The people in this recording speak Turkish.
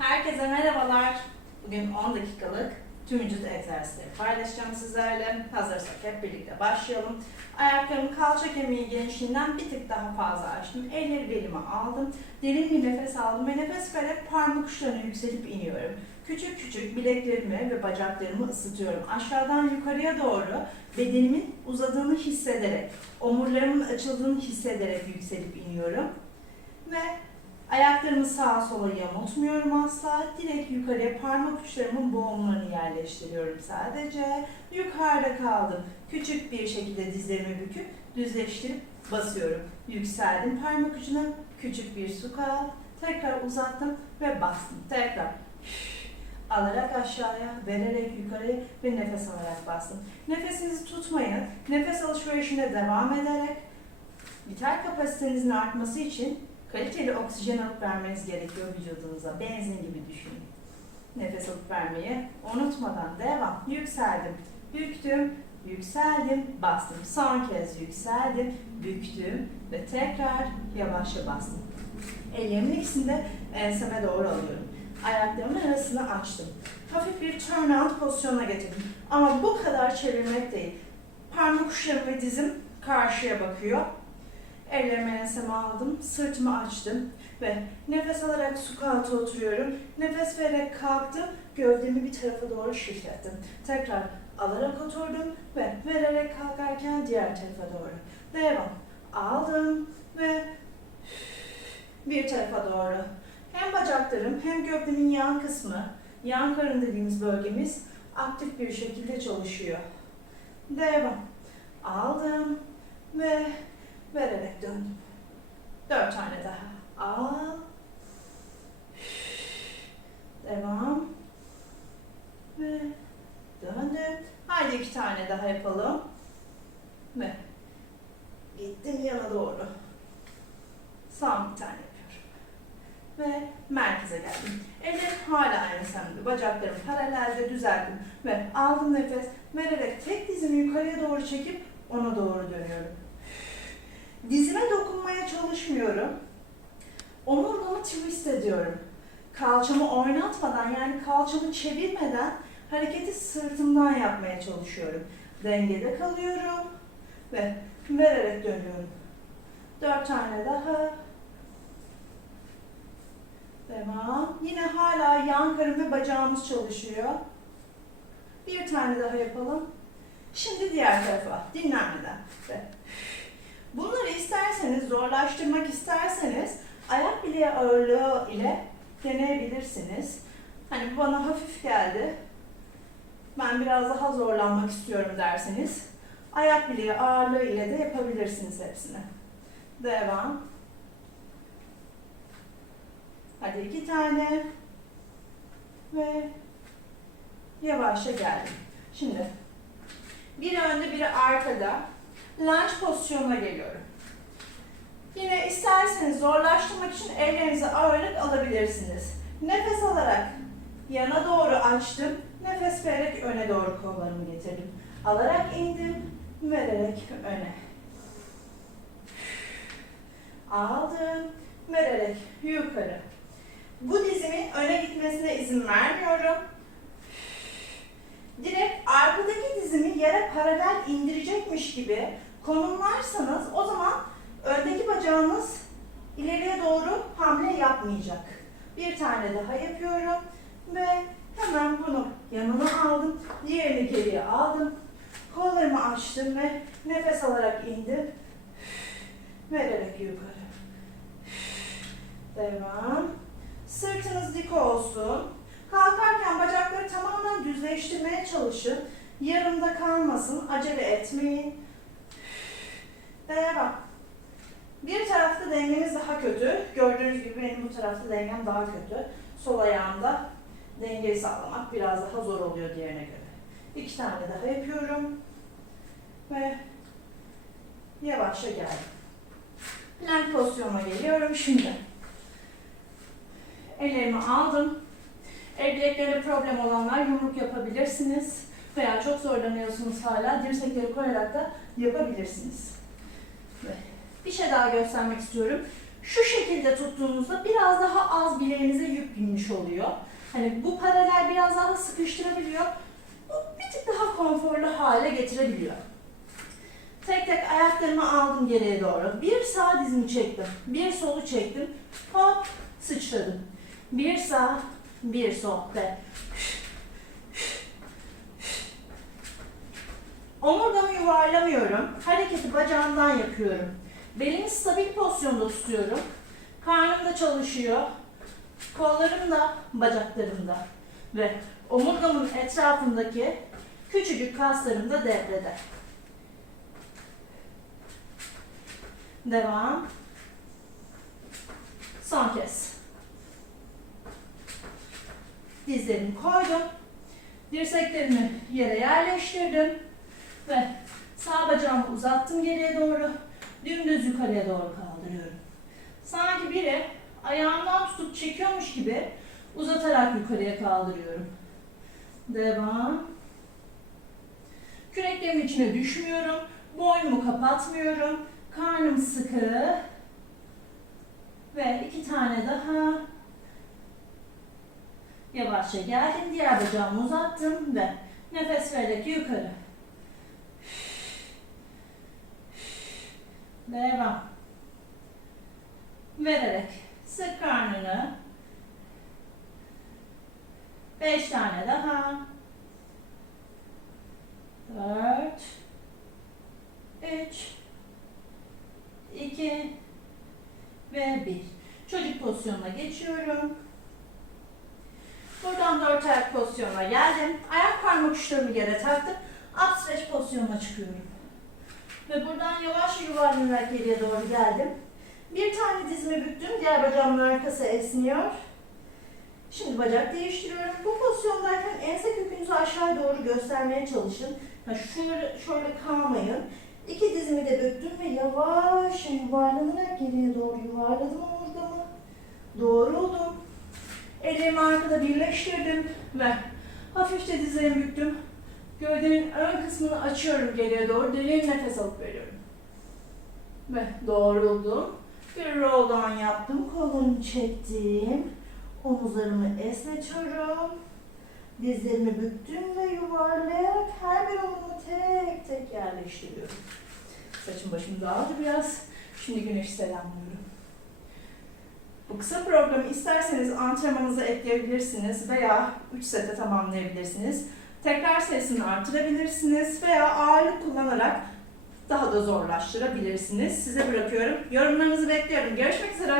Herkese merhabalar. Bugün 10 dakikalık tüm vücut egzersizleri paylaşacağım sizlerle. Hazırsak hep birlikte başlayalım. Ayaklarımı kalça kemiği genişliğinden bir tık daha fazla açtım. Elleri belime aldım. Derin bir nefes aldım ve nefes vererek parmak uçlarına yükselip iniyorum. Küçük küçük bileklerimi ve bacaklarımı ısıtıyorum. Aşağıdan yukarıya doğru bedenimin uzadığını hissederek, omurlarımın açıldığını hissederek yükselip iniyorum. Ve Ayaklarımı sağa sola yamultmuyorum asla. Direkt yukarıya parmak uçlarımın boğumlarını yerleştiriyorum sadece. Yukarıda kaldım. Küçük bir şekilde dizlerimi büküp düzleştirip basıyorum. Yükseldim parmak ucuna. Küçük bir su kal. Tekrar uzattım ve bastım. Tekrar alarak aşağıya, vererek yukarıya ve nefes alarak bastım. Nefesinizi tutmayın. Nefes alışverişine devam ederek vital kapasitenizin artması için kaliteli oksijen alıp vermeniz gerekiyor vücudunuza. Benzin gibi düşünün. Nefes alıp vermeyi unutmadan devam. Yükseldim, büktüm, yükseldim, bastım. Son kez yükseldim, büktüm ve tekrar yavaşça bastım. Ellerimin ikisini de enseme doğru alıyorum. Ayaklarımın arasını açtım. Hafif bir turn out pozisyona getirdim. Ama bu kadar çevirmek değil. Parmak uçlarım ve dizim karşıya bakıyor. Ellerimi enseme aldım, sırtımı açtım ve nefes alarak su altı oturuyorum. Nefes vererek kalktım, gövdemi bir tarafa doğru shift ettim. Tekrar alarak oturdum ve vererek kalkarken diğer tarafa doğru. Devam. Aldım ve bir tarafa doğru. Hem bacaklarım hem gövdemin yan kısmı, yan karın dediğimiz bölgemiz aktif bir şekilde çalışıyor. Devam. Aldım ve vererek döndüm. Dört tane daha. Al. Devam. Ve döndüm. Haydi iki tane daha yapalım. Ve gittim yana doğru. Son bir tane yapıyorum. Ve merkeze geldim. Ellerim hala ensemde. Bacaklarım paralelde düzelttim. Ve aldım nefes. Vererek tek dizimi yukarıya doğru çekip ona doğru dönüyorum. Dizime dokunmaya çalışmıyorum. Omurgamı twist ediyorum. Kalçamı oynatmadan yani kalçamı çevirmeden hareketi sırtımdan yapmaya çalışıyorum. Dengede kalıyorum ve vererek dönüyorum. Dört tane daha. Devam. Yine hala yan karın ve bacağımız çalışıyor. Bir tane daha yapalım. Şimdi diğer tarafa dinlenmeden. Ve Bunları isterseniz, zorlaştırmak isterseniz ayak bileği ağırlığı ile deneyebilirsiniz. Hani bana hafif geldi. Ben biraz daha zorlanmak istiyorum derseniz ayak bileği ağırlığı ile de yapabilirsiniz hepsini. Devam. Hadi iki tane. Ve yavaşça geldim. Şimdi biri önde biri arkada lunge pozisyonuna geliyorum. Yine isterseniz zorlaştırmak için ellerinize ağırlık alabilirsiniz. Nefes alarak yana doğru açtım. Nefes vererek öne doğru kollarımı getirdim. Alarak indim, vererek öne. Aldım, vererek yukarı. Bu dizimin öne gitmesine izin vermiyorum. Direkt arkadaki dizimi yere paralel indirecekmiş gibi konumlarsanız o zaman öndeki bacağınız ileriye doğru hamle yapmayacak. Bir tane daha yapıyorum ve hemen bunu yanına aldım. Diğerini geriye aldım. Kollarımı açtım ve nefes alarak indim. Vererek yukarı. Devam. Sırtınız dik olsun. Kalkarken bacakları tamamen düzleştirmeye çalışın. Yarımda kalmasın. Acele etmeyin. Devam. Bir tarafta dengeniz daha kötü. Gördüğünüz gibi benim bu tarafta dengem daha kötü. Sol ayağımda dengeyi sağlamak biraz daha zor oluyor diğerine göre. İki tane daha yapıyorum. Ve yavaşça geldim. Plank pozisyonuna geliyorum şimdi. Ellerimi aldım. El bileklerinde problem olanlar yumruk yapabilirsiniz. Veya çok zorlanıyorsunuz hala dirsekleri koyarak da yapabilirsiniz. Bir şey daha göstermek istiyorum. Şu şekilde tuttuğunuzda biraz daha az bileğinize yük binmiş oluyor. Hani bu paralel biraz daha sıkıştırabiliyor. Bu bir tık daha konforlu hale getirebiliyor. Tek tek ayaklarımı aldım geriye doğru. Bir sağ dizimi çektim. Bir solu çektim. Hop sıçradım. Bir sağ, bir sol ve Omurgamı yuvarlamıyorum. Hareketi bacağımdan yapıyorum. Belimi stabil pozisyonda tutuyorum. Karnım da çalışıyor. Kollarım da bacaklarımda. Ve omurgamın etrafındaki küçücük kaslarım da devrede. Devam. Son kez. Dizlerimi koydum. Dirseklerimi yere yerleştirdim. Ve sağ bacağımı uzattım geriye doğru. Dümdüz yukarıya doğru kaldırıyorum. Sanki biri ayağımdan tutup çekiyormuş gibi uzatarak yukarıya kaldırıyorum. Devam. Küreklerimin içine düşmüyorum. Boynumu kapatmıyorum. Karnım sıkı. Ve iki tane daha. Yavaşça geldim. Diğer bacağımı uzattım ve nefes vererek yukarı. Devam. Vererek sık karnını. Beş tane daha. Dört. Üç. iki Ve bir. Çocuk pozisyonuna geçiyorum. Buradan dört ayak pozisyonuna geldim. Ayak parmak uçlarımı yere taktım. Up stretch pozisyonuna çıkıyorum. Ve buradan yavaş yuvarlanarak geriye doğru geldim. Bir tane dizimi büktüm. Diğer bacağımın arkası esniyor. Şimdi bacak değiştiriyorum. Bu pozisyondayken ense kökünüzü aşağı doğru göstermeye çalışın. Ha şöyle, şöyle kalmayın. İki dizimi de büktüm ve yavaş yuvarlanarak geriye doğru yuvarladım omurgamı. Doğruldum. Ellerimi arkada birleştirdim ve hafifçe dizlerimi büktüm. Gövdemin ön kısmını açıyorum geriye doğru. Derin nefes alıp veriyorum. Ve doğruldum. Bir roll yaptım. Kollarımı çektim. Omuzlarımı esnetiyorum. Dizlerimi büktüm ve yuvarlayarak her bir omumu tek tek yerleştiriyorum. Saçım başım dağıldı biraz. Şimdi güneşi selamlıyorum. Bu kısa programı isterseniz antrenmanınıza ekleyebilirsiniz veya 3 sete tamamlayabilirsiniz. Tekrar sayısını artırabilirsiniz veya ağırlık kullanarak daha da zorlaştırabilirsiniz. Size bırakıyorum. Yorumlarınızı bekliyorum. Görüşmek üzere.